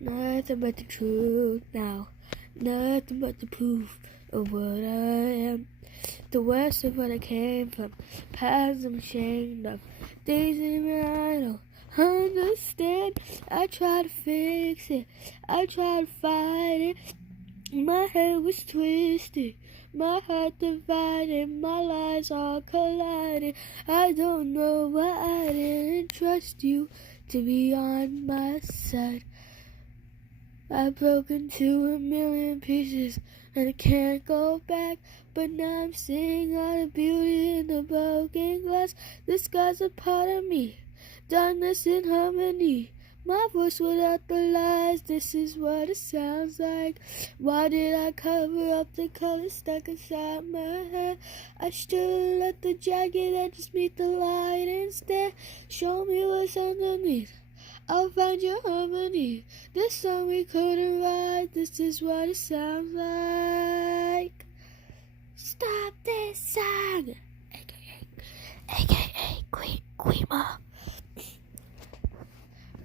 Nothing but the truth now. Nothing but the proof of what I am. The worst of what I came from. Past I'm ashamed of. Things in I don't understand. I try to fix it. I try to fight it. My head was twisted. My heart divided. My lies all collided. I don't know why I didn't trust you to be on my side. I broke into a million pieces and I can't go back. But now I'm seeing all the beauty in the broken glass. The sky's a part of me, darkness in harmony. My voice without the lies, this is what it sounds like. Why did I cover up the colors stuck inside my head? I should let the jagged edges meet the light instead. Show me what's underneath, I'll find your harmony. This song we couldn't write, this is what it sounds like. Stop this song, aka Queen Ma.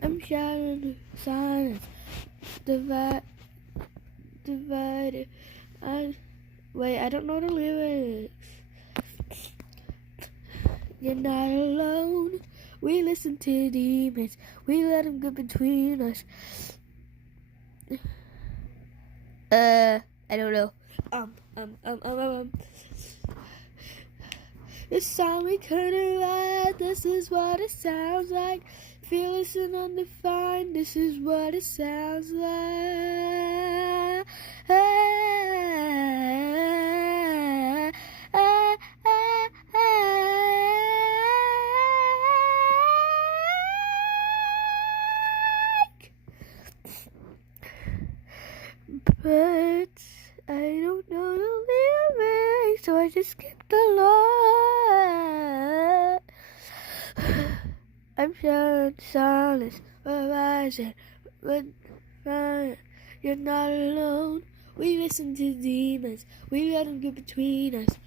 I'm shouting the silence, divided. I don't know the lyrics. You're not alone. We listen to demons. We let them get between us. I don't know. This song we couldn't write. This is what it sounds like. Fearless and undefined. This is what it sounds like. But I don't know the lyrics, so I just skipped along. I'm shouting silence, rising, but you're not alone. We listen to demons, we let them get between us.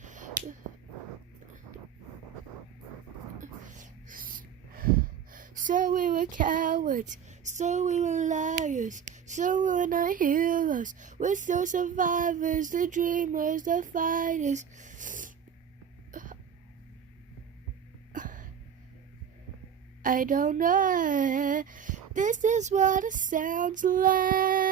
So we were cowards, so we were liars, so we were not heroes. We're still survivors, the dreamers, the fighters. I don't know. This is what it sounds like.